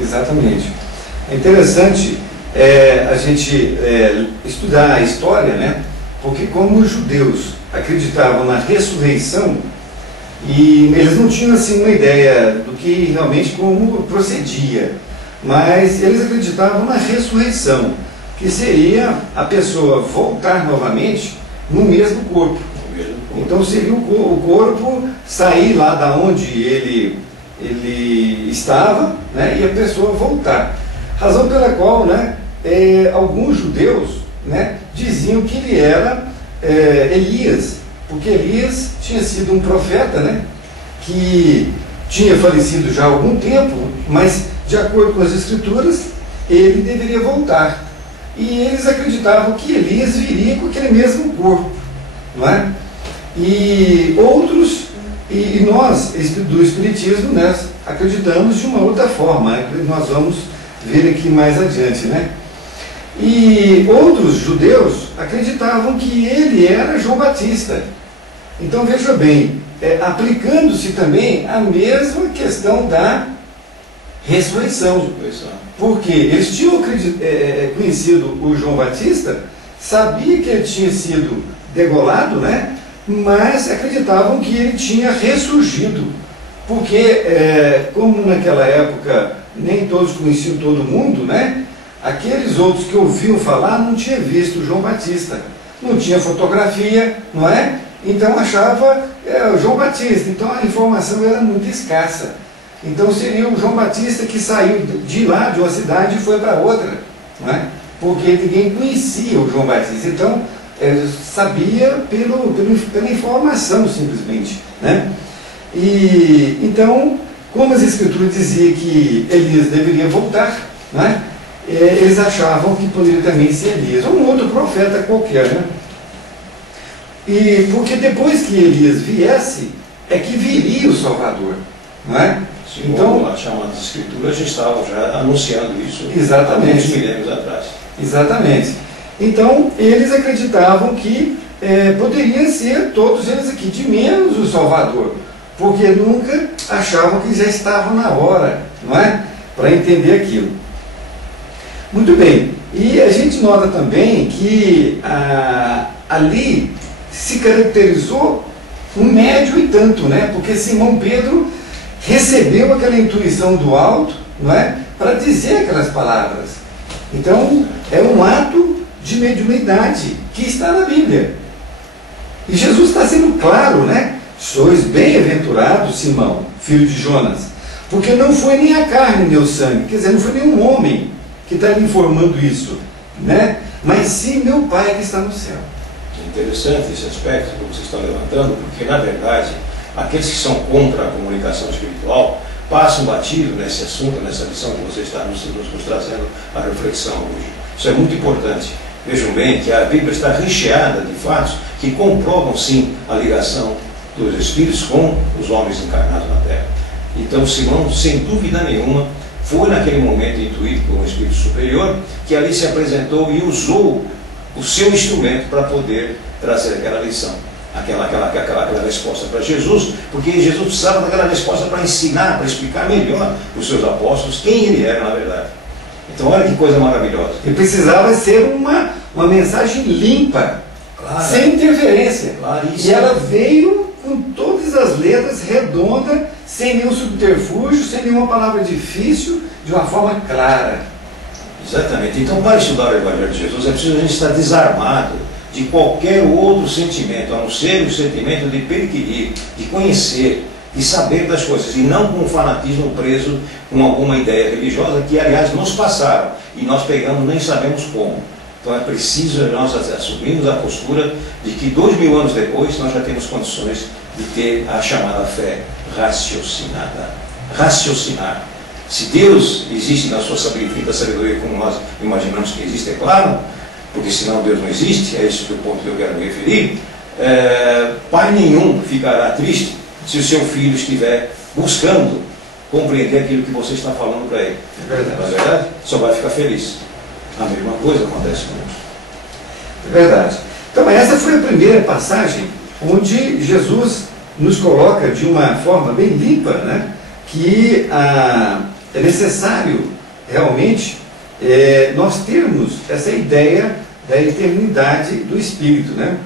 Exatamente. É interessante a gente estudar a história, né? Porque como os judeus acreditavam na ressurreição, e eles não tinham assim uma ideia do que realmente como procedia, mas eles acreditavam na ressurreição, que seria a pessoa voltar novamente no mesmo corpo. Então seria o corpo sair lá da onde ele estava, né, e a pessoa voltar. Razão pela qual, né, alguns judeus, né, diziam que ele era Elias, porque Elias tinha sido um profeta, né, que tinha falecido já há algum tempo, mas de acordo com as escrituras ele deveria voltar. E eles acreditavam que Elias viria com aquele mesmo corpo, não é? E outros, e nós do Espiritismo, né, acreditamos de uma outra forma, né, que nós vamos ver aqui mais adiante, né? E outros judeus acreditavam que ele era João Batista. Então veja bem, aplicando-se também a mesma questão da ressurreição, porque eles tinham conhecido o João Batista, sabia que ele tinha sido degolado, né? Mas acreditavam que ele tinha ressurgido, porque como naquela época nem todos conheciam todo mundo, né? Aqueles outros que ouviam falar não tinham visto o João Batista, não tinha fotografia, não é? Então achava o João Batista, então a informação era muito escassa. Então seria o João Batista que saiu de lá, de uma cidade, e foi para outra, não é? Porque ninguém conhecia o João Batista. Então sabia pela informação simplesmente, né? E então, como as escrituras diziam que Elias deveria voltar, né? Eles achavam que poderia também ser Elias, ou um outro profeta qualquer, né? E porque depois que Elias viesse, é que viria o Salvador, não é? Sim, então, as chamadas escrituras já estavam já anunciando isso. Exatamente. Há muitos milênios atrás. Exatamente. Então, eles acreditavam que poderia ser todos eles aqui, de menos o Salvador, porque nunca achavam que já estava na hora, não é? Para entender aquilo. Muito bem. E a gente nota também que ali se caracterizou um médio e tanto, né? Porque Simão Pedro recebeu aquela intuição do alto, não é? Para dizer aquelas palavras. Então, é um ato de mediunidade que está na Bíblia. E Jesus está sendo claro, né? Sois bem-aventurados, Simão, filho de Jonas, porque não foi nem a carne nem o sangue, quer dizer, não foi nenhum homem que está lhe informando isso, né? Mas sim meu Pai que está no céu. É interessante esse aspecto que vocês estão levantando, porque na verdade aqueles que são contra a comunicação espiritual passam batido nesse assunto, nessa lição que você está nos trazendo a reflexão hoje. Isso é muito importante. Vejam bem que a Bíblia está recheada de fatos que comprovam sim a ligação dos espíritos com os homens encarnados na Terra. Então Simão, sem dúvida nenhuma, foi naquele momento intuído por um espírito superior que ali se apresentou e usou o seu instrumento para poder trazer aquela lição, aquela resposta para Jesus, porque Jesus precisava daquela resposta para ensinar, para explicar melhor para os seus apóstolos quem ele era na verdade. Então olha que coisa maravilhosa. E precisava ser uma mensagem limpa, claro, sem interferência. Claríssimo. E ela veio com todas as letras, redonda, sem nenhum subterfúgio, sem nenhuma palavra difícil, de uma forma clara. Exatamente. Então, para estudar o Evangelho de Jesus, é preciso a gente estar desarmado de qualquer outro sentimento, a não ser o sentimento de perquirir, de conhecer, de saber das coisas, e não com o fanatismo preso com alguma ideia religiosa, que, aliás, nos passaram, e nós pegamos nem sabemos como. Então, é preciso nós assumirmos a postura de que 2000 anos depois nós já temos condições de ter a chamada fé raciocinada. Raciocinar. Se Deus existe na sua infinita sabedoria como nós imaginamos que existe, é claro, porque senão Deus não existe, é esse o ponto que eu quero me referir, pai nenhum ficará triste se o seu filho estiver buscando compreender aquilo que você está falando para ele. É verdade. Não é verdade? Só vai ficar feliz. A mesma coisa acontece conosco. É verdade. Então essa foi a primeira passagem onde Jesus nos coloca de uma forma bem limpa, né, que é necessário realmente nós termos essa ideia da eternidade do Espírito, né?